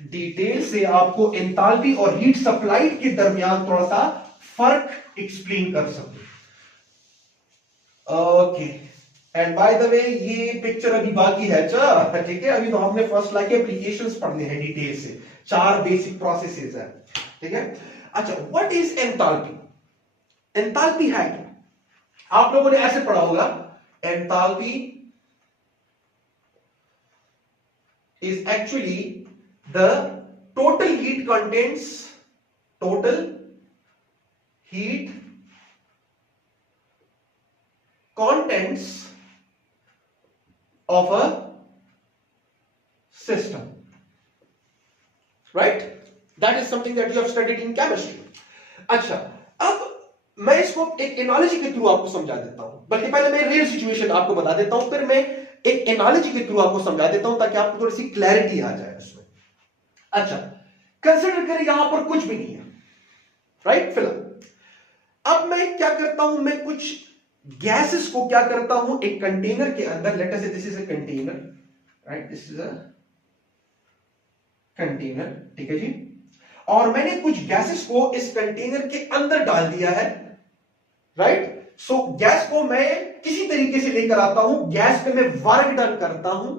डिटेल से आपको एंथैल्पी और हीट सप्लाई के दरमियान थोड़ा सा फर्क एक्सप्लेन कर सकूं। ओके, एंड बाय द वे ये पिक्चर अभी बाकी है, अच्छा ठीक है, अभी तो हमने फर्स्ट ला के एप्लीकेशंस पढ़ने हैं डिटेल से, 4 बेसिक प्रोसेसेस है, ठीक है। अच्छा, व्हाट इज एंथैल्पी? एंथैल्पी है क्या? आप लोगों ने ऐसे पढ़ा होगा, enthalpy is actually the total heat contents, total heat contents of a system, right? That is something that you have studied in chemistry. अच्छा, अब मैं इसको एक एनालॉजी के थ्रू आपको समझा देता हूं, बल्कि पहले मैं रियल सिचुएशन आपको बता देता हूं, फिर मैं एक एनालॉजी के थ्रू आपको समझा देता हूं ताकि आपको थोड़ी सी क्लैरिटी आ जाए उसमें। अच्छा, कंसिडर करें यहां पर कुछ भी नहीं है, राइट। फिलहाल अब मैं क्या करता हूं, मैं कुछ गैसेस को क्या करता हूं एक कंटेनर के अंदर, लेट अस से this is a container, right, this is a container, ठीक है जी, और मैंने कुछ गैसेस को इस कंटेनर के अंदर डाल दिया है, राइट। सो गैस को मैं किसी तरीके से लेकर आता हूं, गैस पे मैं वर्क डन करता हूं,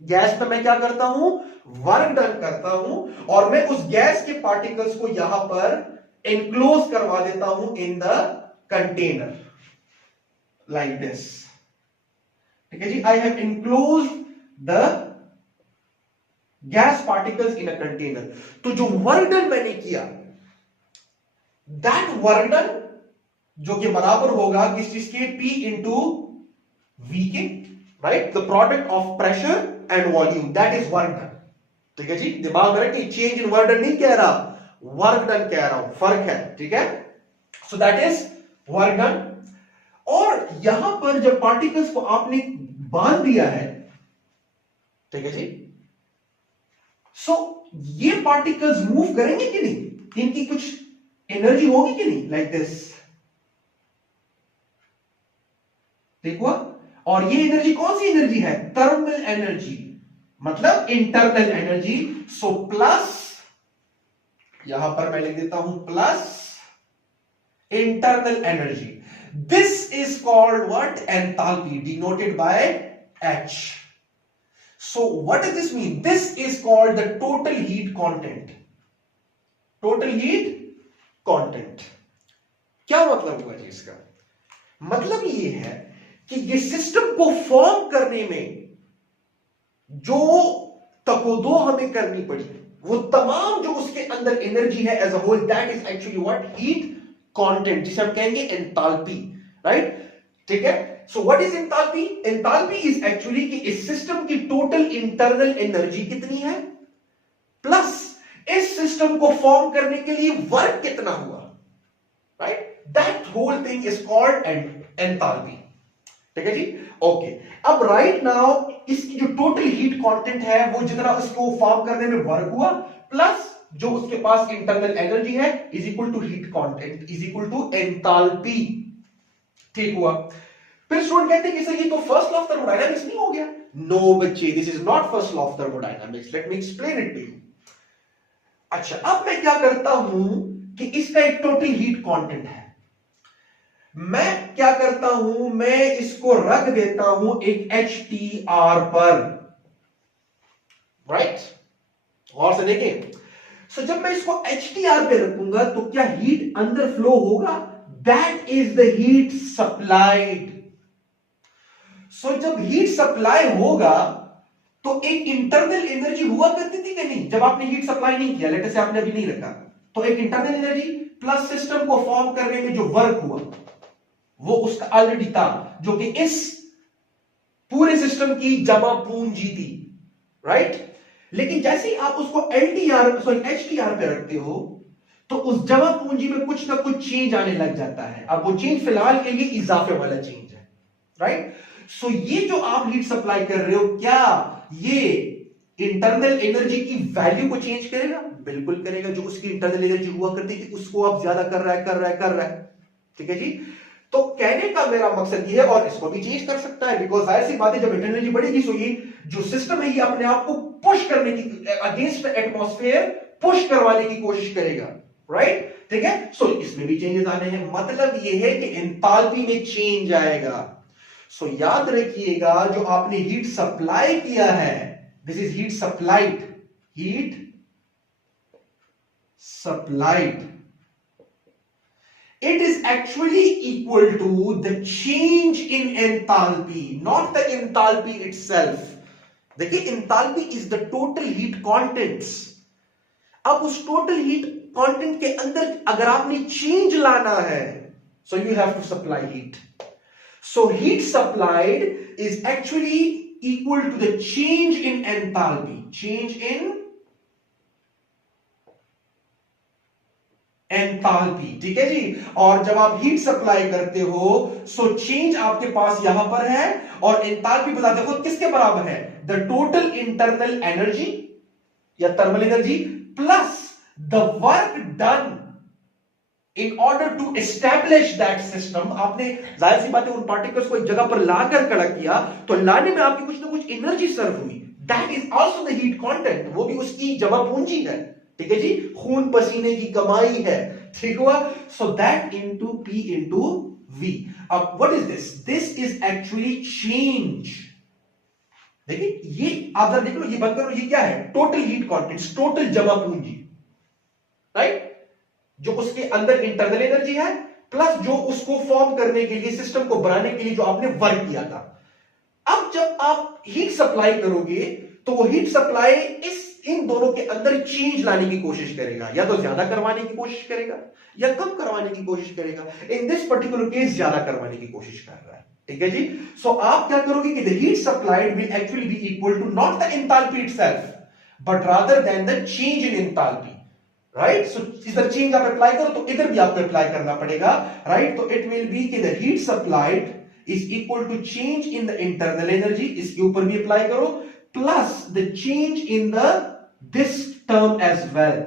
गैस पे मैं क्या करता हूं, वर्क डन करता हूं, और मैं उस गैस के पार्टिकल्स को यहां पर एनक्लोज करवा देता हूं in the container like this, ठीक है जी। I have enclose the gas particles in a container. तो जो वर्क डन मैंने किया, दैट वर्क डन जो कि बराबर होगा किस चीज के, P इंटू V के, right, the product of pressure and volume, that is work done, ठीक है जी। दिमाग में रखिए, चेंज इन वर्क डन नहीं कह रहा, वर्क डन कह रहा हूं, फर्क है, ठीक है। So that is work done. और यहां पर जब पार्टिकल्स को आपने बांध दिया है, ठीक है जी, सो ये पार्टिकल्स मूव करेंगे कि नहीं, इनकी कुछ एनर्जी होगी कि नहीं, लाइक दिस, ठीक हुआ। और ये एनर्जी कौन सी एनर्जी है, थर्मल एनर्जी, मतलब इंटरनल एनर्जी। सो प्लस, यहां पर मैं लिख देता हूं plus internal energy, this is called what, enthalpy, denoted by H. So what does this mean? This is called the total heat content. Total heat content. क्या मतलब हुआ जी इसका, मतलब ये है कि ये सिस्टम को फॉर्म करने में जो तकोदो हमें करनी पड़ी, वो तमाम जो उसके अंदर एनर्जी है as a whole, that is actually what, heat content, जिसे हम कहेंगे एंथैल्पी, राइट, ठीक है। So what is enthalpy, enthalpy is actually कि इस सिस्टम की टोटल इंटरनल एनर्जी कितनी है, प्लस इस सिस्टम को फॉर्म करने के लिए वर्क कितना हुआ, right, that whole thing is called enthalpy, ठीक है जी। ओके, अब राइट नाउ इसकी जो टोटल हीट कांटेंट है, वो जितना उसको फॉर्म करने में वर्क हुआ, प्लस जो उसके पास इंटरनल एनर्जी है, is equal to heat content, is equal to enthalpy, ठीक हुआ। फिर स्टूडेंट कहते हैं कि सर ये तो फर्स्ट लॉ ऑफ थर्मोडायनामिक्स नहीं हो गया। नो बच्चे, this is not first law of thermodynamics, let me explain it to you. अच्छा, अब मैं क्या करता हूं कि इसका एक टोटल हीट कांटेंट है, मैं क्या करता हूं, मैं इसको रख देता हूं एक HTR पर, राइट, और से देखें। सो जब मैं इसको HTR पे रखूंगा तो क्या हीट अंदर फ्लो होगा, that is the heat supplied. So जब हीट सप्लाई होगा तो एक इंटरनल एनर्जी हुआ करती थी कि नहीं, जब आपने हीट सप्लाई नहीं किया, लेट से आपने अभी नहीं रखा, तो एक इंटरनल एनर्जी प्लस सिस्टम को फॉर्म करने में जो वर्क हुआ वो उसका ऑलरेडी था, जो कि इस पूरे सिस्टम की जमा पूंजी थी, राइट। लेकिन जैसे ही आप उसको HTR पे रखते हो तो उस जमा पूंजी में कुछ ना कुछ चेंज आने लग जाता है। अब वो चेंज फिलहाल के लिए इजाफे वाला चेंज है, राइट। सो ये जो आप हीट सप्लाई कर रहे हो, क्या ये इंटरनल एनर्जी की वैल्यू को चेंज करेगा, बिल्कुल करेगा। जो उसकी इंटरनल एनर्जी हुआ करती थी उसको आप ज्यादा कर रहा है, ठीक है जी। तो कहने का मेरा मकसद ये है, और इसको भी चेंज कर सकता है, बिकॉज जाहिर सी बात है जब इंटरनल एनर्जी बढ़ेगी तो ये जो सिस्टम है ये अपने आप को पुश करने की, अगेंस्ट एटमॉस्फेयर पुश करवाने की कोशिश करेगा, राइट, ठीक है। सो इसमें भी चेंजेस आने हैं, मतलब ये है कि एंथैल्पी में चेंज आएगा। सो याद रखिएगा, जो आपने हीट सप्लाई किया है, this is heat supplied, it is actually equal to the change in enthalpy, not the enthalpy itself. देखिए, enthalpy is the total heat contents. अब उस total heat content के अंदर अगर आपने change लाना है, so you have to supply heat. So heat supplied is actually equal to the change in enthalpy, ठीक है जी। और जब आप हीट सप्लाई करते हो, सो चेंज आपके पास यहां पर है, और एंथैल्पी बता देखो किसके बराबर है, द टोटल इंटरनल एनर्जी या thermal energy plus the work done in order to establish that system, आपने जाहिर सी बात है उन पार्टिकल्स को एक जगह पर लाकर खड़ा किया, तो लाने में आपकी कुछ ना कुछ एनर्जी सर्व हुई, that is also the heat content, वो भी उसकी जमा पूंजी है, ठीक है जी, खून पसीने की कमाई है, ठीक हुआ। So that into P into V. अब what is this? This is actually change. देखिए ये आप जरा देख लो, ये बंद करो, ये क्या है? टोटल हीट कंटेंट्स, टोटल जमा पूंजी, राइट, जो उसके अंदर इंटरनल एनर्जी है प्लस जो उसको फॉर्म करने के लिए, सिस्टम को बनाने के लिए जो आपने वर्क किया था। अब जब आप हीट सप्लाई करोगे तो वो हीट सप्लाई इन दोनों के अंदर चेंज लाने की कोशिश करेगा, या तो ज्यादा करवाने की कोशिश करेगा या कम करवाने की कोशिश करेगा। इन दिस पर्टिकुलर केस ज्यादा करवाने की कोशिश कर रहा है, ठीक है जी। सो आप क्या करोगे कि the heat supplied will actually be equal to not the enthalpy itself but rather than the change in enthalpy, right. So इधर चेंज आप अप्लाई करो तो इधर भी आपको अप्लाई करना पड़ेगा, राइट। तो इट विल बी कि the heat supplied is equal to change in the internal energy, इसके ऊपर भी अप्लाई करो, plus the change in the this term as well,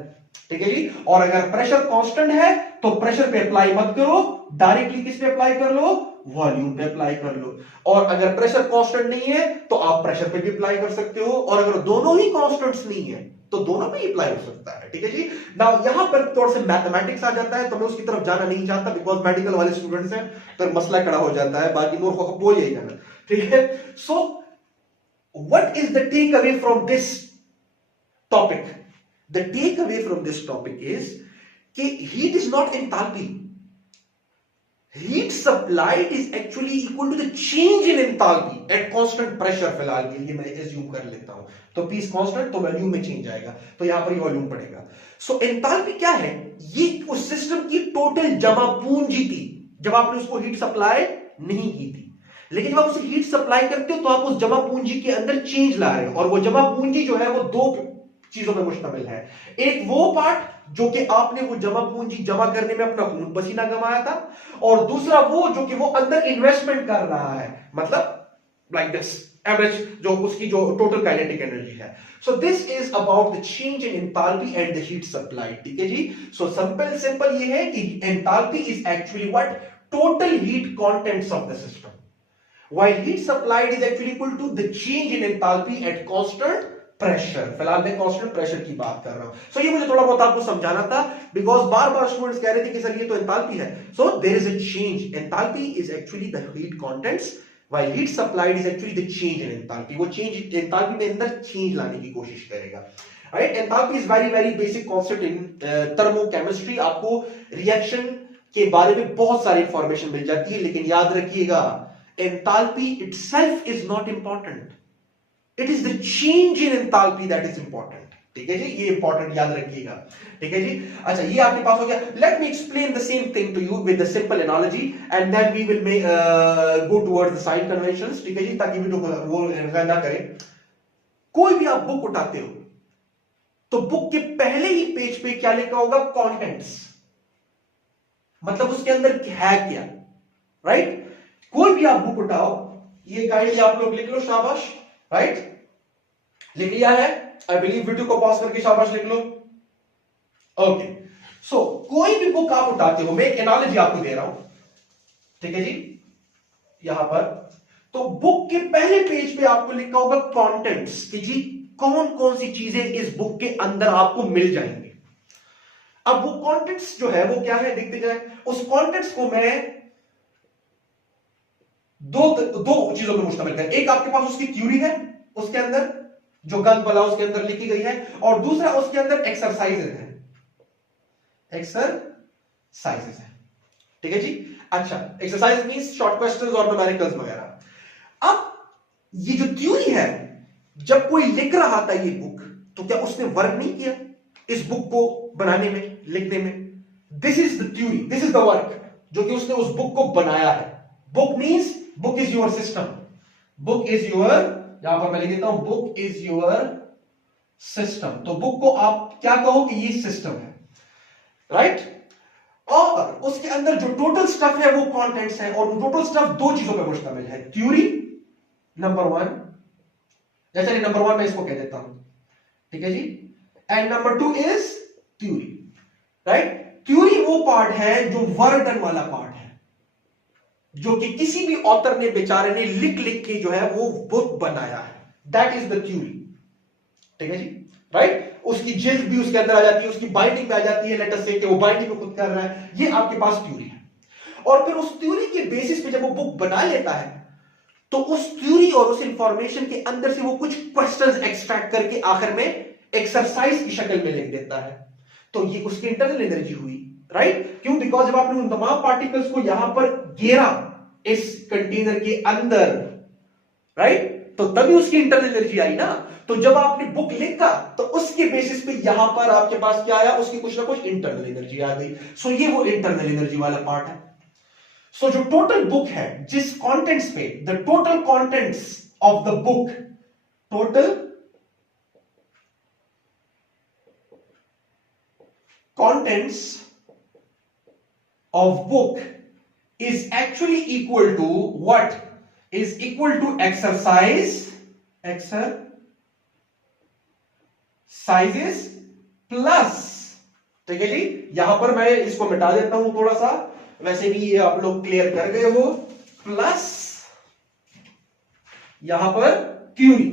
ठीक है जी। और अगर प्रेशर कांस्टेंट है तो प्रेशर पे अप्लाई मत करो, डायरेक्टली किस पे अप्लाई कर लो? वॉल्यूम पे अप्लाई कर लो। और अगर प्रेशर कांस्टेंट नहीं है तो आप प्रेशर पे भी अप्लाई कर सकते हो, और अगर दोनों ही कांस्टेंट्स नहीं है तो दोनों पे अप्लाई हो सकता है, ठीक है जी। नाउ यहां पर थोड़ा सा मैथमेटिक्स आ जाता है, तो मैं उसकी तरफ जाना नहीं चाहता बिकॉज मेडिकल वाले स्टूडेंट्स हैं, तो मसला खड़ा हो जाता है, बाकी नोट को बोल यही जाना, ठीक है। So what is the take away from this topic? The take away from this topic is कि heat is not enthalpy, heat supplied is actually equal to the change in enthalpy at constant pressure। फिलहाल के लिए मैं assume कर लेता हूं, तो P is constant तो वॉल्यूम में चेंज आएगा, तो यहां पर ही वॉल्यूम पड़ेगा। सो एंथैल्पी क्या है? ये उस सिस्टम की टोटल जमा पूंजी थी जब आपने उसको हीट सप्लाई नहीं की थी, लेकिन जब आप उसे हीट सप्लाई करते हो तो आप उस जमा पूंजी के अंदर चेंज ला रहे हो, और वो जमा पूंजी जो है वो दो चीजों पर मुश्तमिल है। एक वो पार्ट जो कि आपने वो जमा पूंजी जमा करने में अपना खून पसीना गंवाया था, और दूसरा वो जो कि वो अंदर इन्वेस्टमेंट कर रहा है, मतलब लाइक दिस एवरेज जो उसकी जो टोटल काइनेटिक एनर्जी है। So this is about the change in enthalpy and the heat supply, ठीक है जी। सो सिंपल ये है कि enthalpy is actually what? Total heat contents of the system, while heat supplied is actually equal to the change in enthalpy at constant pressure. फिलहाल मैं constant pressure की बात कर रहा हूं। सो ये मुझे थोड़ा बहुत आपको समझाना था बिकॉज बार बार स्टूडेंट्स कह रहे थे कि सर ये तो एंथैल्पी है। So there is a change, enthalpy is actually the heat contents while heat supplied is actually the change in enthalpy. वो चेंज एंथैल्पी में अंदर चेंज लाने की कोशिश करेगा, right. Enthalpy is very very basic concept in thermochemistry. आपको reaction के बारे में बहुत सारी इंफॉर्मेशन मिल जाती है, लेकिन याद रखिएगा enthalpy itself is not important, it is the change in enthalpy that is important, ठीक है जी। ये इंपॉर्टेंट याद रखिएगा, ठीक है जी। अच्छा, ये आपके पास हो गया। Let me explain the same thing to you with the simple analogy and then we will go towards the sign conventions, ठीक है जी, ताकि वीडियो को वो ना करें। कोई भी आप बुक उठाते हो तो बुक के पहले ही पेज पे क्या लिखा होगा? कंटेंट्स, मतलब उसके अंदर है क्या, राइट। कोई भी आप बुक उठाओ, ये गाइड आप लोग लिख लो, शाबाश, राइट, लिख लिया है? आई बिलीव वीडियो को पॉज करके शाबाश लिख लो, ओके। सो कोई भी बुक आप उठाते हो, मैं एक एनालॉजी आपको दे रहा हूं, ठीक है जी, यहां पर तो बुक के पहले पेज पे आपको लिखा होगा कंटेंट्स, कि जी कौन कौन सी चीजें इस बुक के अंदर आपको मिल जाएंगे। अब वो कंटेंट्स जो है वो क्या है देखते जाए। उस कंटेंट्स को मैं दो चीजों पर मुश्तमिल है। एक आपके पास उसकी थ्योरी है, उसके अंदर जो गन वाला उसके अंदर लिखी गई है, और दूसरा उसके अंदर एक्सरसाइजेज है, एक्सरसाइजेज है, ठीक है जी। अच्छा, एक्सरसाइज मींस शॉर्ट क्वेश्चंस और न्यूमेरिकल्स वगैरह। अब ये जो थ्योरी है, जब कोई लिख रहा था ये बुक, तो क्या उसने वर्क नहीं किया इस बुक को बनाने में, लिखने में? This is the theory, this is the work जो कि उसने उस बुक को बनाया है। Book means book is your system, book is your, यहां पर मैं लिख देता हूं, बुक इज योर सिस्टम। तो बुक को आप क्या कहो कि ये सिस्टम है, राइट। और उसके अंदर जो टोटल स्टफ है वो कंटेंट्स है, और टोटल स्टफ दो चीजों पर मुश्तमिल है, थ्योरी नंबर वन, जैसे नंबर वन मैं इसको कह देता हूं, ठीक है जी, and number two is theory, right. Theory वो पार्ट है जो वर्क डन वाला पार्ट है, जो कि किसी भी ऑथर ने बेचारे ने लिख लिख के जो है वो बुक बनाया है, दैट इज द थ्योरी। ठीक है जी, राइट। उसकी जिल्द भी उसके अंदर आ जाती है, उसकी बाइंडिंग में आ जाती है, लेट अस से कि वो बाइंडिंग को खुद कर रहा है, ये आपके पास थ्योरी है। और फिर उस थ्योरी के बेसिस पे जब वो बुक बना लेता है तो उस थ्योरी और उस इंफॉर्मेशन के अंदर से वो कुछ क्वेश्चंस एक्सट्रैक्ट करके आखिर में एक्सरसाइज की शक्ल में लिख देता है। तो ये उसकी इंटरनल एनर्जी हुई, राइट। क्यों? बिकॉज जब आपने उन तमाम पार्टिकल्स को यहां पर घेरा इस कंटेनर के अंदर, राइट, तो तभी उसकी इंटरनल एनर्जी आई ना। तो जब आपने बुक लिखा तो उसके बेसिस पे यहां पर आपके पास क्या आया, उसकी कुछ ना कुछ इंटरनल एनर्जी आ गई। सो ये वो इंटरनल एनर्जी वाला पार्ट है। सो जो टोटल बुक है, जिस कंटेंट्स पे, the total contents of the book, total contents of book is actually equal to what? Is equal to exercises plus, ठीक है जी। यहां पर मैं इसको मिटा देता हूं थोड़ा सा, वैसे भी ये आप लोग क्लियर कर गए हो, प्लस यहां पर थ्योरी।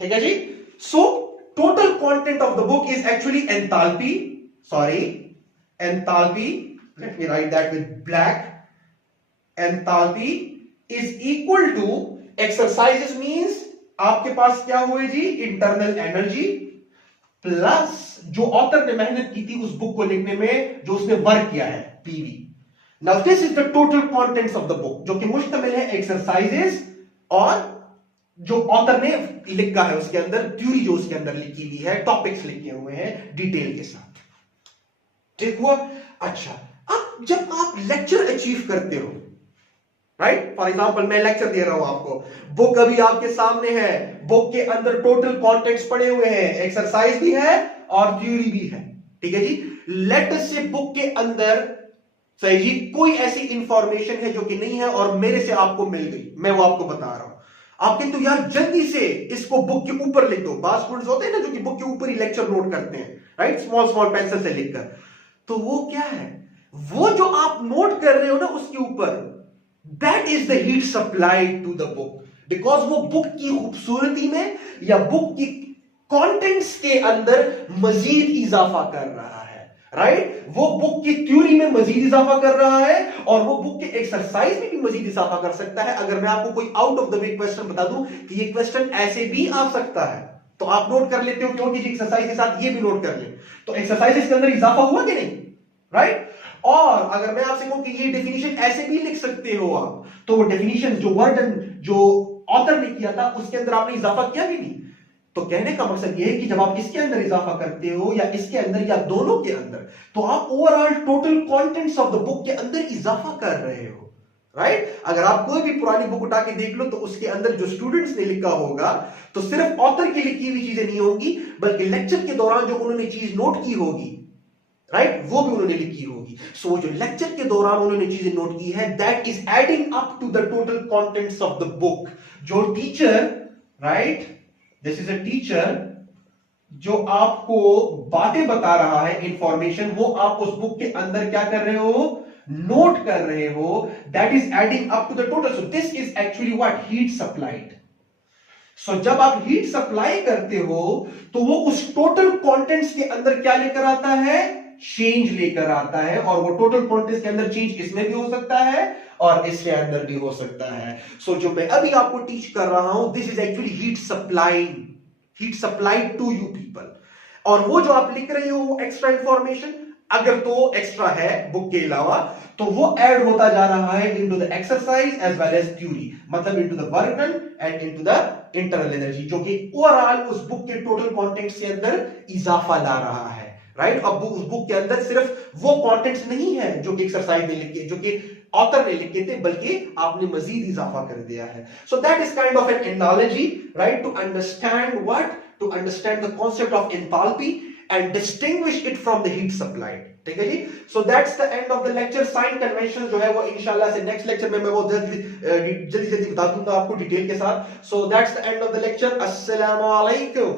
ठीक है जी। So total content of the book is actually enthalpy, enthalpy, let me write that with black. Enthalpy is equal to exercises means आपके पास क्या हुए जी, इंटरनल एनर्जी, प्लस जो ऑथर ने मेहनत की थी उस बुक को लिखने में, जो उसने वर्क किया है, PV. Now this is the total contents of the book, जो कि मुश्तमिल है एक्सरसाइजेस और जो ऑथर ने लिखा है उसके अंदर, थ्योरी जो उसके अंदर लिखी हुई है, टॉपिक्स लिखे हुए हैं डिटेल के साथ। ठीक हुआ? अच्छा, अब जब आप लेक्चर अचीव करते हो, राइट, फॉर एग्जांपल मैं लेक्चर दे रहा हूं आपको, बुक अभी आपके सामने है, बुक के अंदर टोटल कंटेंट्स पड़े हुए हैं, एक्सरसाइज भी है और थ्योरी भी है। ठीक है जी। लेट अस से बुक के अंदर, सही जी, कोई ऐसी इंफॉर्मेशन है जो कि नहीं है और मेरे से आपको मिल गई, मैं वो आपको बता रहा हूं। आप कहते हो यार जल्दी से इसको बुक के ऊपर लिख दो। बात स्टूडेंट्स होते हैं ना जो कि बुक के ऊपर ही लेक्चर नोट करते हैं, राइट, स्मॉल स्मॉल पेंसिल से लिखकर। तो वो क्या है, वो जो आप नोट कर रहे हो ना उसके ऊपर, that is the heat supply to the book, because वो बुक की खूबसूरती में या बुक की कंटेंट्स के अंदर मजीद इजाफा कर रहा है, राइट। वो बुक की थ्योरी में मजीद इजाफा कर रहा है और वो बुक के एक्सरसाइज में भी मजीद इजाफा कर सकता है। अगर मैं आपको कोई out of the way question बता दूं कि ये क्वेश्चन ऐसे भी आ सकता है, तो आप नोट कर लेते हो, क्योंकि एक्सरसाइज के साथ ये भी नोट कर ले, तो एक्सरसाइज के अंदर इजाफा हुआ कि नहीं, राइट। और अगर मैं आपसे कहूं कि ये डेफिनेशन ऐसे भी लिख सकते हो आप, तो वो डेफिनेशन जो वर्ड जो ऑथर ने किया था उसके अंदर आपने इजाफा किया भी नहीं। तो कहने का मकसद ये है कि जब आप इसके अंदर इजाफा करते हो या इसके अंदर या दोनों के अंदर, तो आप overall total contents of the book के अंदर इजाफा कर रहे हो, राइट। अगर आप कोई भी पुरानी बुक उठा के देख लो तो उसके अंदर जो स्टूडेंट्स ने लिखा होगा, तो सिर्फ ऑथर की लिखी हुई चीजें नहीं होंगी, बल्कि लेक्चर के दौरान जो उन्होंने चीज नोट की होगी, राइट, वो भी उन्होंने लिखी होगी। सो जो लेक्चर के दौरान उन्होंने चीजें नोट की है, that is adding up to the total contents of the book. जो teacher, right, this is a teacher जो आपको बातें बता रहा है, इंफॉर्मेशन, वो आप उस बुक के अंदर क्या कर रहे हो, नोट कर रहे हो, that is adding up to the total. So this is actually what, heat supplied. So जब आप हीट सप्लाई करते हो तो वो उस टोटल कंटेंट्स के अंदर क्या लेकर आता है, चेंज लेकर आता है। और वो टोटल कंटेंट्स के अंदर चेंज इसमें भी हो सकता है और इसके अंदर भी हो सकता है। सो जो मैं अभी आपको टीच कर रहा हूं, this is actually heat supplied to you people. और वो जो आप लिख रहे हो वो एक्स्ट्रा इंफॉर्मेशन, अगर तो एक्स्ट्रा है बुक के अलावा, तो वो ऐड होता जा रहा है into the exercise as well as theory, मतलब into the work done and into the internal energy, जो कि ओवरऑल उस बुक के टोटल कंटेंट्स के अंदर इजाफा ला रहा है, राइट। अब उस बुक के अंदर सिर्फ वो कंटेंट्स नहीं है जो कि एक्सरसाइज में लिखे, जो कि ऑथर ने लिखे थे, बल्कि आपने मजीद इजाफा कर दिया है। So that is kind of an analogy, right, to understand what, to understand the concept of enthalpy and distinguish it from the heat supplied. ठीक है जी। So that's the end of the lecture. Sign convention जो है वो इंशाल्लाह से next lecture में मैं वो जल्दी बता दूंगा आपको डिटेल के साथ। सो that's the end of the lecture. अस्सलामु अलैकुम।